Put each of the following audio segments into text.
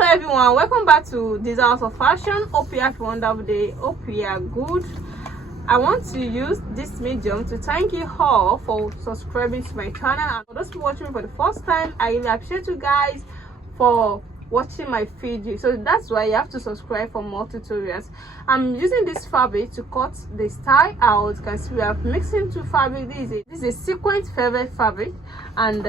Hello everyone, welcome back to this house of fashion. Hope you have a wonderful day. Hope you are good. I want to use this medium to thank you all for subscribing to my channel, and for those watching me for the first time, I really appreciate you guys for watching my video. So that's why you have to subscribe for more tutorials. I'm using this fabric to cut the style out. You can see we have mixed into fabric. This is a sequined velvet fabric and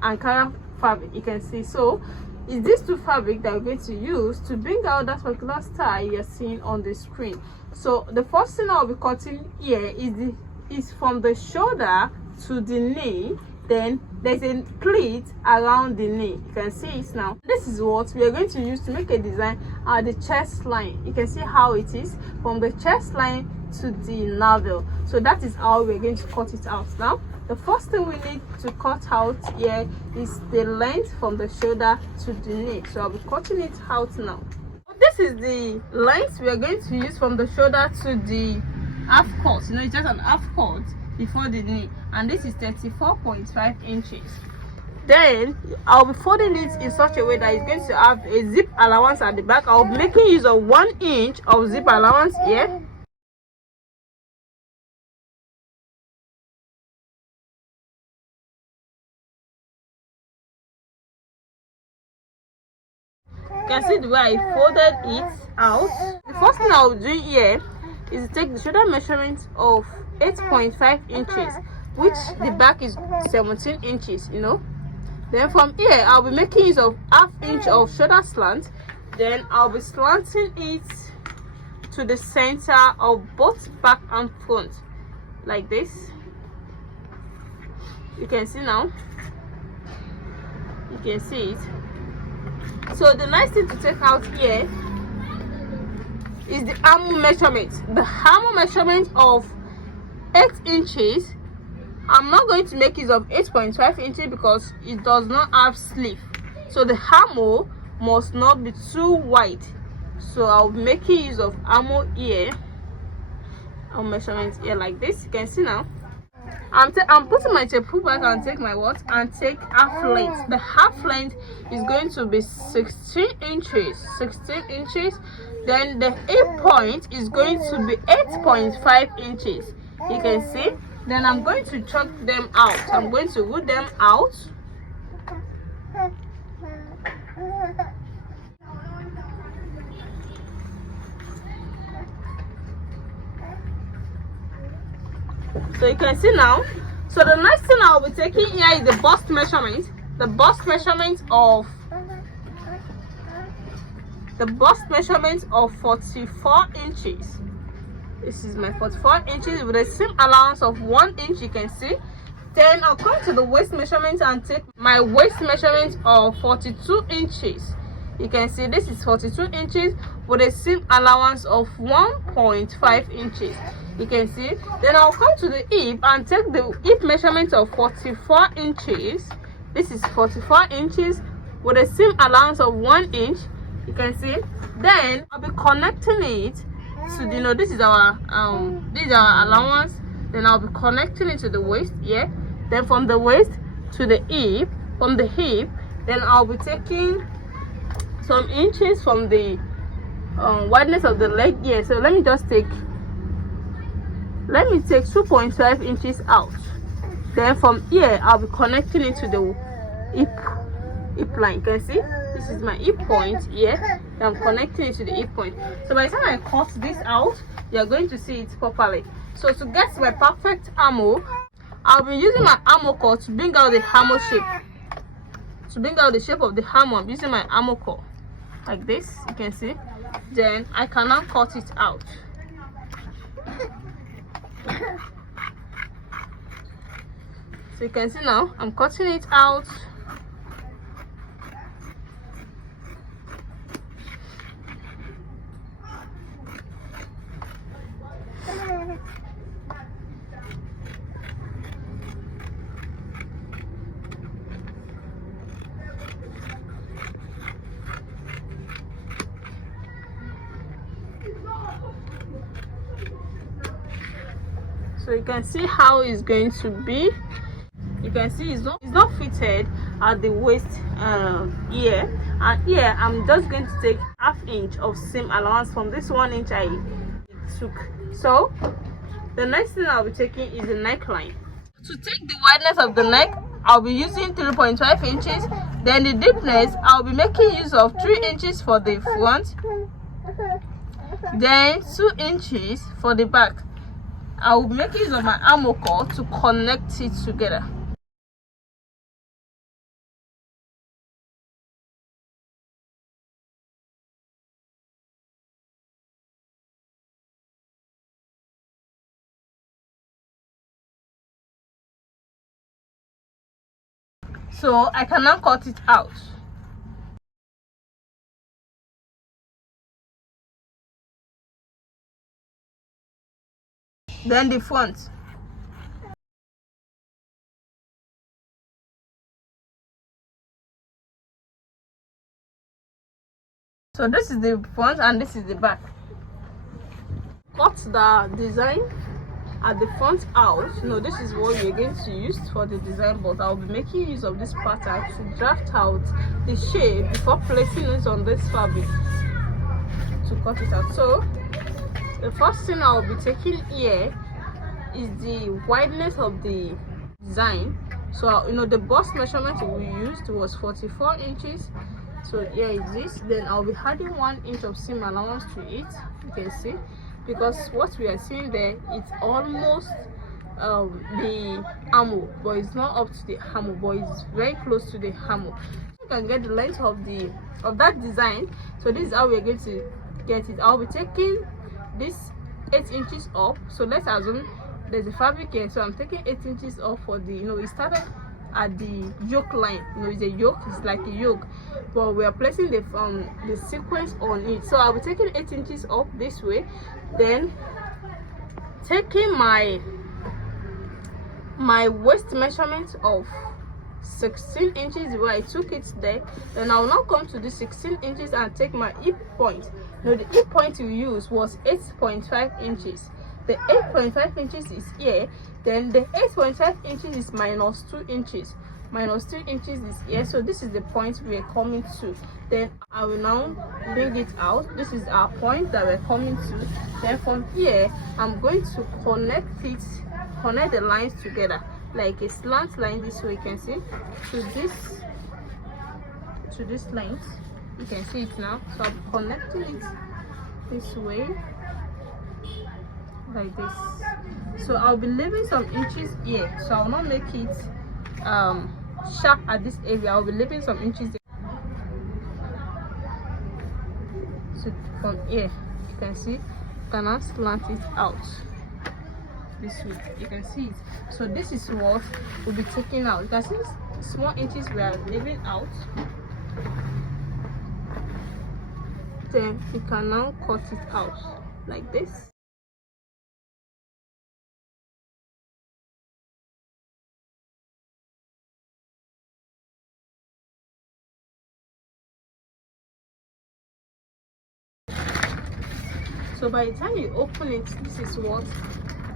Ankara fabric. You can see, so it's these two fabric that we're going to use to bring out that particular style you're seeing on the screen. So the first thing I'll be cutting here is from the shoulder to the knee. Then there's a pleat around the knee. You can see it now. This is what we are going to use to make a design at the chest line. You can see how it is from the chest line to the navel. So that is how we're going to cut it out. Now the first thing we need to cut out here is the length from the shoulder to the knee. So I'll be cutting it out now. This is the length we are going to use from the shoulder to the half cut. You know, it's just an half cut before the knee, and this is 34.5 inches. Then I'll be folding it in such a way that it's going to have a zip allowance at the back. I'll be making use of 1 inch of zip allowance here. You can see the way I folded it out. The first thing I'll do here is to take the shoulder measurement of 8.5 inches, which the back is 17 inches, you know. Then from here I'll be making use of ½ inch of shoulder slant. Then I'll be slanting it to the center of both back and front like this. You can see now, you can see it. So the next thing to take out here is the armhole measurement. The armhole measurement of 8 inches. I'm not going to make use of 8.5 inches because it does not have sleeve. So the armhole must not be too wide. So I'll be making use of armhole here. Armhole measurement here like this. You can see now. I'm putting my tape back and take my watch and take half length. The half length is going to be 16 inches. 16 inches. Then the hip point is going to be 8.5 inches. You can see. Then I'm going to chalk them out. I'm going to root them out. So you can see now. So the next thing I'll be taking here is the bust measurement. The bust measurement of 44 inches. This is my 44 inches with a seam allowance of 1 inch. You can see. Then I'll come to the waist measurement and take my waist measurement of 42 inches. You can see this is 42 inches with a seam allowance of 1.5 inches. You can see. Then I'll come to the hip and take the hip measurement of 44 inches. This is 44 inches with a seam allowance of 1 inch. You can see. Then I'll be connecting it to the, you know, this is our allowance. Then I'll be connecting it to the waist here. Then from the waist to the hip, from the hip, then I'll be taking some inches from the wideness of the leg here. So let me take 2.5 inches out. Then from here I'll be connecting it to the hip line. You can see this is my hip point here. I'm connecting it to the hip point. So by the time I cut this out, you're going to see it properly. So to get my perfect armhole, I'll be using my armhole cut to bring out the armhole shape. To bring out the shape of the armhole, I'm using my armhole cut like this. You can see. Then I can now cut it out. So you can see now I'm cutting it out. So you can see how it's going to be. You can see it's not fitted at the waist here, And here I'm just going to take half inch of seam allowance from this 1 inch I took. So the next thing I'll be taking is the neckline. To take the wideness of the neck, I'll be using 3.5 inches. Then the deepness, I'll be making use of 3 inches for the front, then 2 inches for the back. I will make use of my armor cord to connect it together. So I can now cut it out. Then the front. So this is the front and this is the back. Cut the design at the front out. This is what we're going to use for the design, but I'll be making use of this pattern to draft out the shape before placing it on this fabric to cut it out. So the first thing I'll be taking here is the wideness of the design. So the bust measurement we used was 44 inches. So here is this. Then I'll be adding 1 inch of seam allowance to it, you can see, because what we are seeing there, it's almost the armhole, but it's not up to the armhole, but it's very close to the armhole. You can get the length of that design. So this is how we're going to get it. I'll be taking this 8 inches up. So let's assume there's a fabric here, so I'm taking 8 inches off for the it started at the yoke line. It's a yoke, it's like a yoke, but we are placing the sequence on it. So I'll be taking 8 inches up this way, then taking my waist measurement of 16 inches where I took it there. Then I'll now come to the 16 inches and take my hip point. The hip point we used was 8.5 inches. The 8.5 inches is here. Then the 8.5 inches is minus 2 inches. Minus 2 inches is here. So this is the point we're coming to. Then I will now bring it out. This is our point that we're coming to. Then from here, I'm going to connect the lines together like a slant line. This way you can see to this length. You can see it now. So I'm connecting it this way like this. So I'll be leaving some inches here, so I'll not make it sharp at this area. I'll be leaving some inches here. So from here you can see, you can now slant it out this way. You can see it. So this is what we'll be taking out. You can see small inches we are leaving out. Then you can now cut it out like this. So by the time you open it, this is what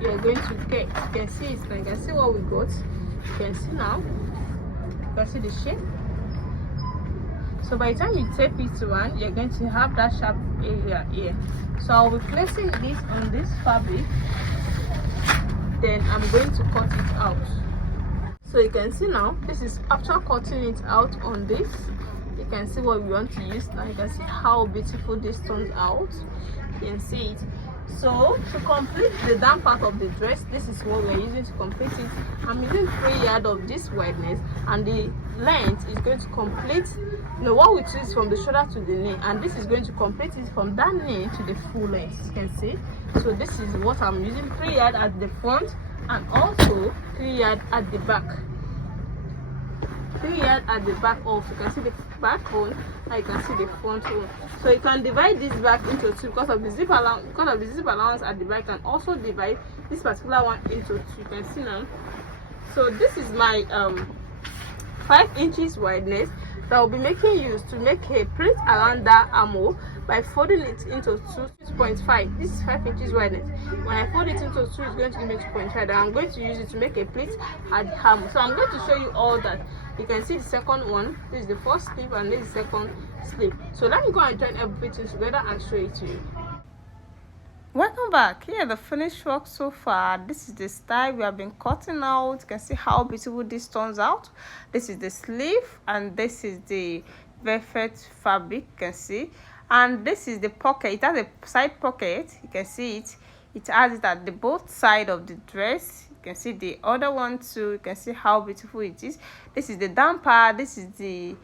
you're going to get. You can see it. You can see what we got. You can see now. You can see the shape. So by the time you tape it to one, you're going to have that sharp area here. So I'll be placing this on this fabric. Then I'm going to cut it out. So you can see now, this is after cutting it out on this. You can see what we want to use now. You can see how beautiful this turns out. You can see it. So to complete the down part of the dress, this is what we're using to complete it. I'm using 3 yards of this wideness, and the length is going to complete what we choose from the shoulder to the knee, and this is going to complete it from that knee to the full length. You can see. So this is what I'm using, 3 yards at the front and also 3 yards at the back. 3 yards at the back also. You can see the back hole, and you can see the front hole. So you can divide this back into two because of the zip allowance at the back, and also divide this particular one into two. You can see now. So this is my 5 inches wideness. that I'll be making use to make a plait around that armhole by folding it into 2.5. This is 5 inches wideness. When I fold it into 2, it's going to give me 2.5. And I'm going to use it to make a plait at the armhole. So I'm going to show you all that. You can see the second one. This is the first slip and this is the second slip. So let me go and join everything together and show it to you. Welcome back. Here the finished work so far. This is the style we have been cutting out. You can see how beautiful this turns out. This is the sleeve and this is the velvet fabric, you can see, and this is the pocket. It has a side pocket, you can see it. It has it at the both side of the dress. You can see the other one too. You can see how beautiful it is. This is the damper. This is the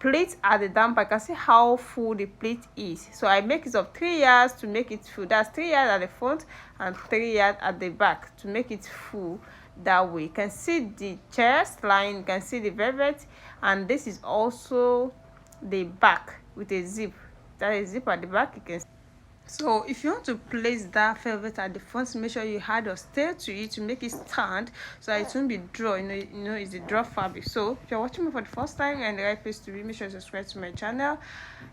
plait at the damper. You can see how full the plait is. So I make it of 3 yards to make it full. That's 3 yards at the front and 3 yards at the back to make it full that way. You can see the chest line, you can see the velvet, and this is also the back with a zip. That is zip at the back, you can see. So if you want to place that velvet at the front, make sure you add your stay to it to make it stand so that it won't be draw. You know it's a draw fabric. So if you're watching me for the first time and the right place to be, make sure you subscribe to my channel.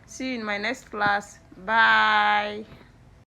See you in my next class. Bye.